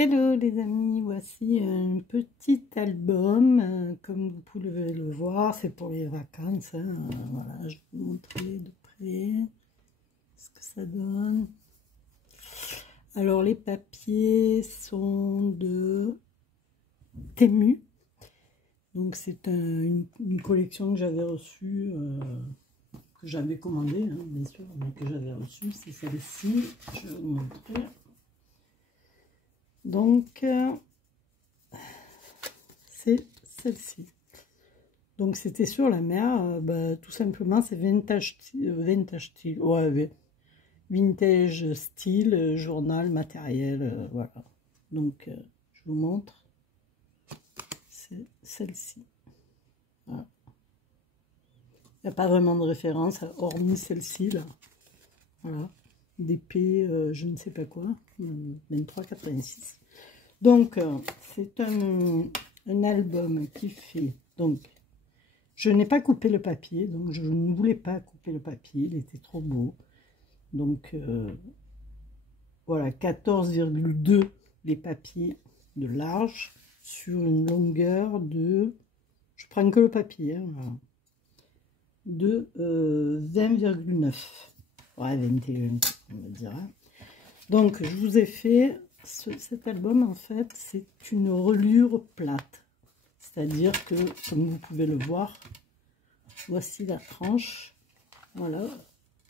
Hello les amis, voici un petit album, comme vous pouvez le voir, c'est pour les vacances, hein. Voilà, je vais vous montrer de près ce que ça donne. Alors les papiers sont de Temu, donc c'est une collection que j'avais reçue, que j'avais commandée, hein, bien sûr, mais que j'avais reçue, c'est celle-ci, je vais vous montrer. Donc, c'est celle-ci. Donc, c'était sur la mer. Tout simplement, c'est vintage style. Ouais, vintage style, journal, matériel. Voilà. Donc, je vous montre. C'est celle-ci. Voilà. Il n'y a pas vraiment de référence, hormis celle-ci, là. Voilà. D'épée, je ne sais pas quoi. 23,86. Donc, c'est un album qui fait... Donc, je n'ai pas coupé le papier, donc je ne voulais pas couper le papier, il était trop beau. Donc, voilà, 14,2 les papiers de large sur une longueur de... Je prends que le papier, hein, voilà, de 20,9. Ouais, 21, on va dire. Hein. Donc, je vous ai fait... Cet album, en fait, c'est une reliure plate. C'est-à-dire que, comme vous pouvez le voir, voici la tranche. Voilà.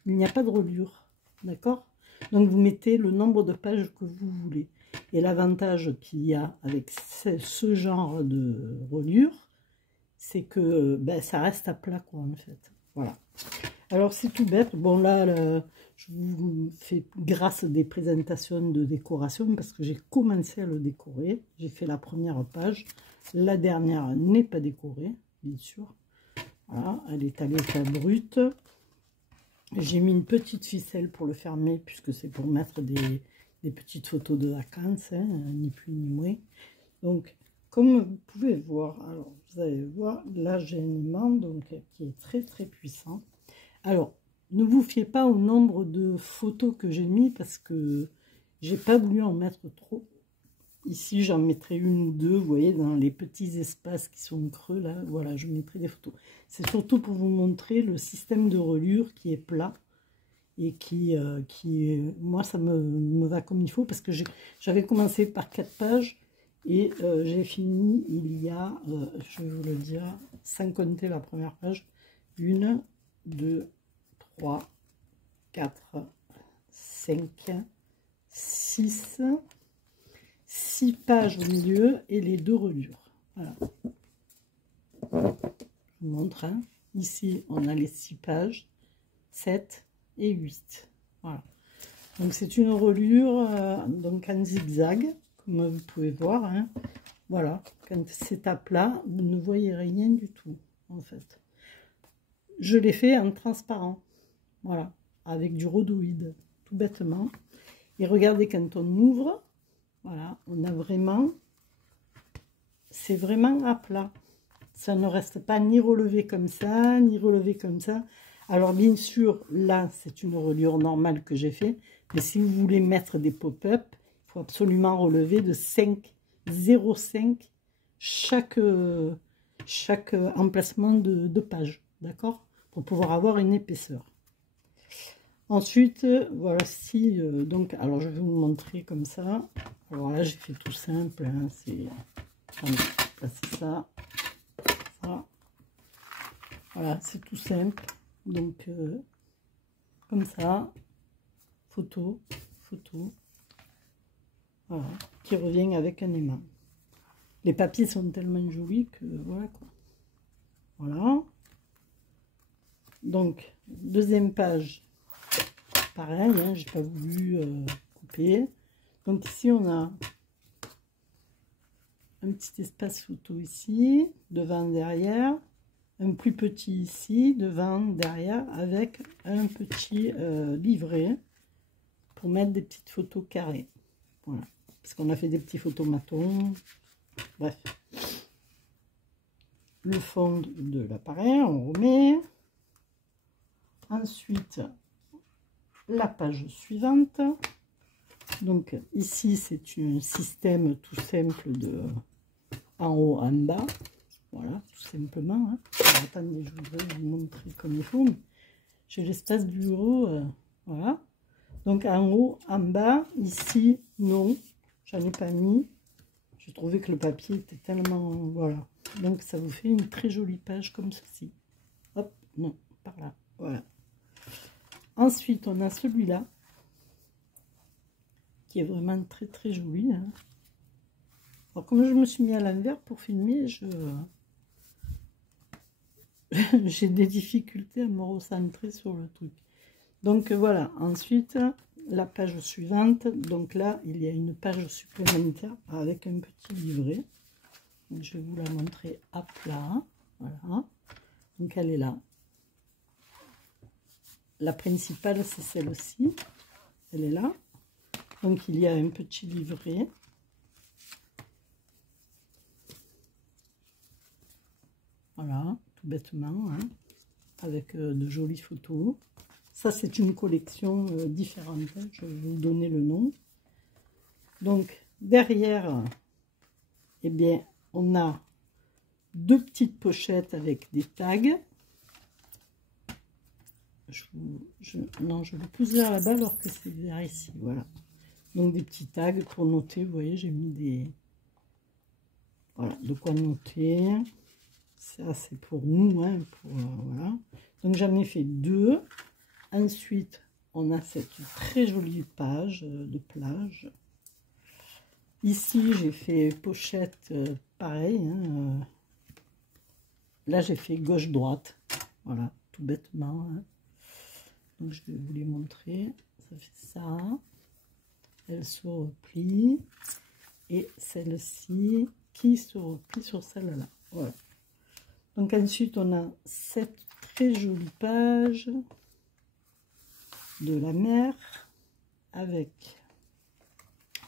Il n'y a pas de reliure. D'accord? Donc, vous mettez le nombre de pages que vous voulez. Et l'avantage qu'il y a avec ce genre de reliure, c'est que ça reste à plat, quoi, en fait. Voilà. Alors, c'est tout bête. Bon, là, je vous fais grâce des présentations de décoration parce que j'ai commencé à le décorer. J'ai fait la première page. La dernière n'est pas décorée, bien sûr. Voilà, elle est à l'état brut. J'ai mis une petite ficelle pour le fermer puisque c'est pour mettre des petites photos de vacances, hein, ni plus ni moins. Donc, comme vous pouvez voir, alors vous allez voir, là j'ai un aimant donc, qui est très très puissant. Alors, ne vous fiez pas au nombre de photos que j'ai mis parce que j'ai pas voulu en mettre trop. Ici, j'en mettrai une ou deux, vous voyez, dans les petits espaces qui sont creux, là, voilà, je mettrai des photos. C'est surtout pour vous montrer le système de reliure qui est plat et qui moi, ça me va comme il faut parce que j'avais commencé par 4 pages et j'ai fini il y a, je vais vous le dire, sans compter la première page, 1, 2, 3, 4, 5, 6, 6 pages au milieu et les 2 reliures. Voilà. Je vous montre. Hein. Ici, on a les 6 pages, 7 et 8. Voilà. Donc, c'est une reliure donc en zigzag, comme vous pouvez voir. Hein. Voilà. Quand c'est à plat, vous ne voyez rien du tout, en fait. Je l'ai fait en transparent, voilà, avec du rhodoïde, tout bêtement. Et regardez, quand on ouvre, voilà, on a vraiment, c'est vraiment à plat. Ça ne reste pas ni relevé comme ça, ni relevé comme ça. Alors bien sûr, là, c'est une reliure normale que j'ai fait. Mais si vous voulez mettre des pop-up, il faut absolument relever de 0,5 chaque emplacement de page, d'accord? Pour pouvoir avoir une épaisseur. Ensuite, voici, donc, alors je vais vous montrer comme ça. Alors là, j'ai fait tout simple, hein, c'est ça, ça. Voilà, c'est tout simple. Donc, comme ça, photo, voilà, qui revient avec un aimant. Les papiers sont tellement jolis que voilà quoi. Voilà. Donc, deuxième page, pareil, hein, j'ai pas voulu couper. Donc ici, on a un petit espace photo ici, devant, derrière, un plus petit ici, devant, derrière, avec un petit livret pour mettre des petites photos carrées. Voilà, parce qu'on a fait des petits photomatons, bref. Le fond de l'appareil, on remet. Ensuite, la page suivante. Donc ici, c'est un système tout simple de en haut, en bas. Voilà, tout simplement. Hein. Alors, attendez, je voudrais vous montrer comme il faut. J'ai l'espace du bureau. Voilà. Donc en haut, en bas, ici, non. J'en ai pas mis. J'ai trouvé que le papier était tellement... Voilà. Donc ça vous fait une très jolie page comme ceci. Hop, non, par là. Voilà. Ensuite, on a celui-là. Qui est vraiment très très joli. Hein. Alors comme je me suis mis à l'envers pour filmer, j'ai des difficultés à me recentrer sur le truc. Donc voilà, ensuite la page suivante, donc là il y a une page supplémentaire avec un petit livret. Donc, je vais vous la montrer à plat. Voilà, donc elle est là. La principale c'est celle-ci, elle est là. Donc il y a un petit livret. Voilà, tout bêtement, hein, avec de jolies photos. Ça, c'est une collection différente. Hein, je vais vous donner le nom. Donc, derrière, eh bien, on a deux petites pochettes avec des tags. Non, je le pousse vers là-bas alors que c'est vers ici. Voilà. Donc, des petits tags pour noter. Vous voyez, j'ai mis des... Voilà, de quoi noter. Ça, c'est pour nous. Hein, voilà. Donc, j'en ai fait deux. Ensuite, on a cette très jolie page de plage. Ici, j'ai fait pochette pareil. Hein, là, j'ai fait gauche-droite. Voilà, tout bêtement. Hein. Donc, je vais vous les montrer. Ça fait ça. Elle se replie. Et celle-ci qui se replie sur celle-là. Voilà. Donc, ensuite, on a cette très jolie page de la mer avec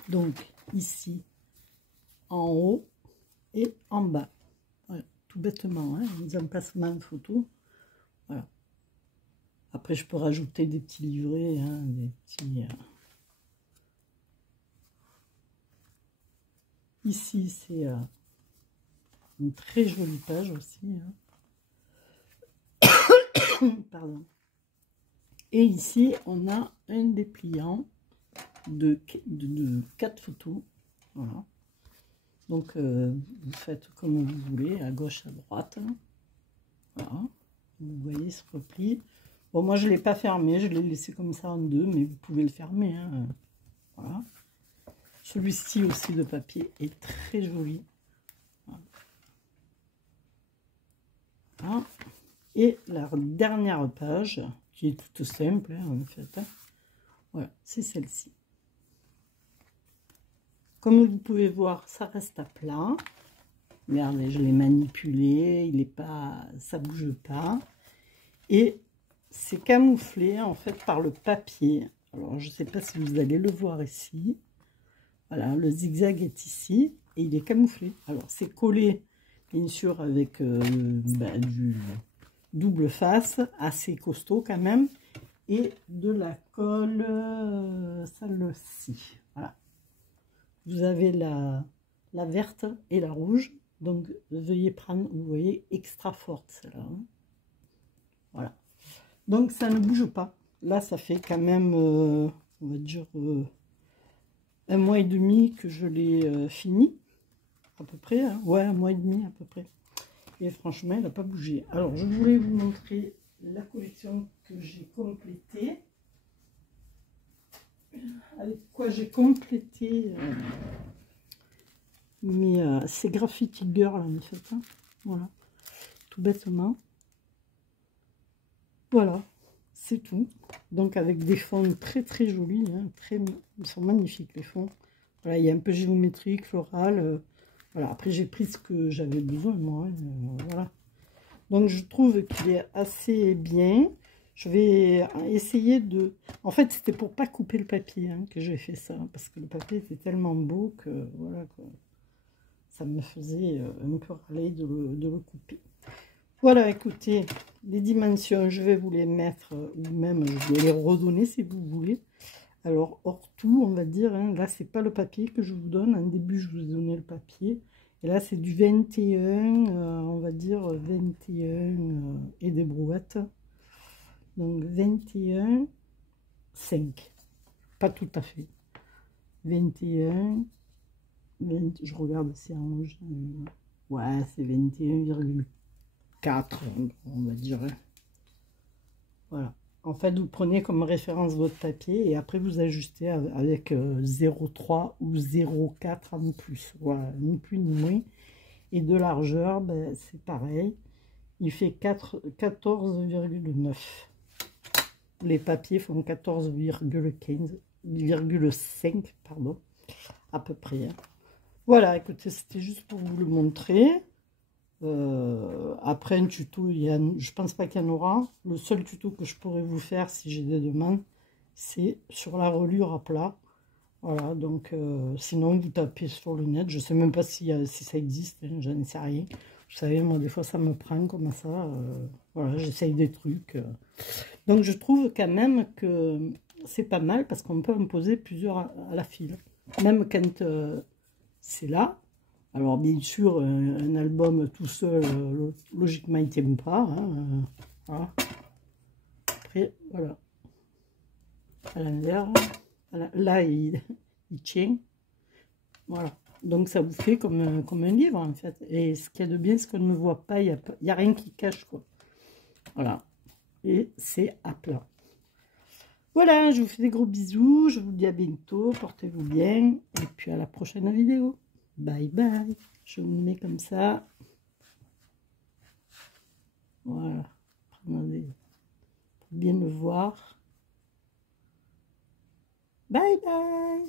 donc ici en haut et en bas. Voilà, tout bêtement, hein, les emplacements photo. Voilà. Après, je peux rajouter des petits livrets, hein, des petits. Ici, c'est une très jolie page aussi. Hein. Pardon. Et ici, on a un dépliant de 4 photos. Voilà. Donc, vous faites comme vous voulez, à gauche, à droite. Voilà. Vous voyez ce repli. Bon, moi, je ne l'ai pas fermé, je l'ai laissé comme ça en deux, mais vous pouvez le fermer. Hein. Voilà. Celui-ci aussi de papier est très joli. Voilà. Voilà. Et la dernière page, qui est toute simple, hein, en fait. Hein. Voilà, c'est celle-ci. Comme vous pouvez voir, ça reste à plat. Regardez, je l'ai manipulé, il est pas, ça bouge pas. Et c'est camouflé en fait par le papier. Alors, je ne sais pas si vous allez le voir ici. Voilà, le zigzag est ici et il est camouflé. Alors, c'est collé, bien sûr, avec du double face, assez costaud quand même. Et de la colle, celle-ci. Voilà. Vous avez la verte et la rouge. Donc, veuillez prendre, vous voyez, extra forte, celle-là. Hein. Voilà. Donc, ça ne bouge pas. Là, ça fait quand même, on va dire, 1 mois et demi que je l'ai fini. À peu près. Hein. Ouais, 1 mois et demi à peu près. Et franchement, elle n'a pas bougé. Alors, je voulais vous montrer la collection que j'ai complétée. Avec quoi j'ai complété ces Graffiti Girl en fait. Hein. Voilà. Tout bêtement. Voilà. C'est tout. Donc avec des fonds très très jolis. Hein, ils sont magnifiques les fonds. Voilà, il y a un peu géométrique, floral. Voilà. Après j'ai pris ce que j'avais besoin moi. Hein, voilà. Donc je trouve qu'il est assez bien. Je vais essayer de... En fait, c'était pour pas couper le papier hein, que j'ai fait ça. Parce que le papier était tellement beau que voilà quoi. Ça me faisait un peu râler de le couper. Voilà, écoutez, les dimensions, je vais vous les mettre, ou même je vais les redonner si vous voulez. Alors, hors tout, on va dire, hein, là, c'est pas le papier que je vous donne. En début, je vous ai donné le papier. Et là, c'est du 21, on va dire 21 et des brouettes. Donc, 21, 5. Pas tout à fait. 21, 20, je regarde si en rouge. Ouais, c'est 21,4, on va dire. Voilà. En fait, vous prenez comme référence votre papier et après vous ajustez avec 0,3 ou 0,4 en plus. Voilà, ni plus ni moins. Et de largeur, ben, c'est pareil. Il fait 14,9. Les papiers font 14,5, pardon, à peu près. Hein. Voilà, écoutez, c'était juste pour vous le montrer. Après un tuto, je pense pas qu'il y en aura. Le seul tuto que je pourrais vous faire si j'ai des demandes, c'est sur la reliure à plat. Voilà, donc sinon vous tapez sur le net. Je sais même pas si ça existe, hein, je ne sais rien. Vous savez, moi des fois ça me prend comme ça. Voilà, j'essaye des trucs. Donc je trouve quand même que c'est pas mal parce qu'on peut en poser plusieurs à la file. Même quand c'est là. Alors, bien sûr, un album tout seul, logiquement, il ne tient pas. Hein, voilà. Après, voilà. À l'envers, là, il tient. Voilà. Donc, ça vous fait comme un livre, en fait. Et ce qu'il y a de bien, c'est qu'on ne voit pas, il n'y a rien qui cache, quoi. Voilà. Et c'est à plat. Voilà, je vous fais des gros bisous. Je vous dis à bientôt. Portez-vous bien. Et puis, à la prochaine vidéo. Bye bye. Je vous mets comme ça. Voilà. Regardez. Pour bien le voir. Bye bye.